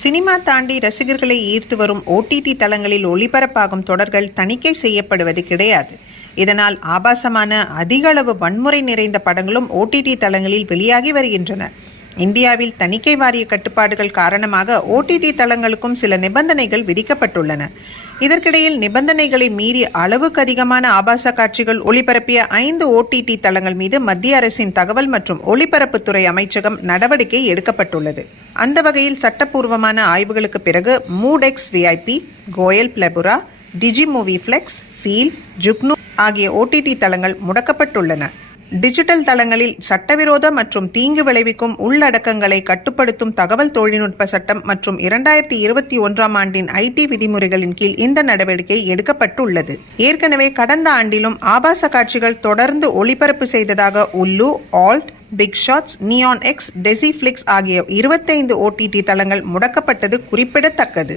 Cinema தாண்டி ரசிகர்களை ஈர்த்து வரும் ஓடிடி தளங்களில் ஒளிபரப்பாகும் தொடர்கள் தணிக்கை செய்யப்படுவது கிடையாது. இதனால் ஆபாசமான அதிக அளவு வன்முறை நிறைந்த படங்களும் ஓடிடி தளங்களில் வெளியாகி வருகின்றன. இந்தியாவில் தணிக்கை வாரிய கட்டுப்பாடுகள் காரணமாக ஓடிடி தளங்களுக்கும் சில நிபந்தனைகள் விதிக்கப்பட்டுள்ளன. இதற்கிடையில் நிபந்தனைகளை மீறி அளவுக்கு அதிகமான ஆபாச காட்சிகள் ஒளிபரப்பிய 5 ஓடிடி தளங்கள் மீது மத்திய அரசின் தகவல் மற்றும் ஒலிபரப்புத்துறை அமைச்சகம் நடவடிக்கை எடுக்கப்பட்டுள்ளது. அந்த வகையில் சட்டப்பூர்வமான ஆய்வுகளுக்கு பிறகு மூடெக்ஸ் விஐபி, கோயல் பிளபுரா, டிஜி மூவி ஃபிளெக்ஸ், ஃபீல், ஜுக்னு ஆகிய ஓடிடி தளங்கள் முடக்கப்பட்டுள்ளன. டிஜிட்டல் தளங்களில் சட்டவிரோத மற்றும் தீங்கு விளைவிக்கும் உள்ளடக்கங்களை கட்டுப்படுத்தும் தகவல் தொழில்நுட்ப சட்டம் மற்றும் 2021ஆம் ஆண்டின் ஐடி விதிமுறைகளின் கீழ் இந்த நடவடிக்கை எடுக்கப்பட்டுள்ளது. ஏற்கனவே கடந்த ஆண்டிலும் ஆபாச காட்சிகள் தொடர்ந்து ஒளிபரப்பு செய்ததாக Ullu, Alt, big shots, Neon X, Desiflix ஆகிய 25 ஓடிடி தளங்கள் முடக்கப்பட்டது குறிப்பிடத்தக்கது.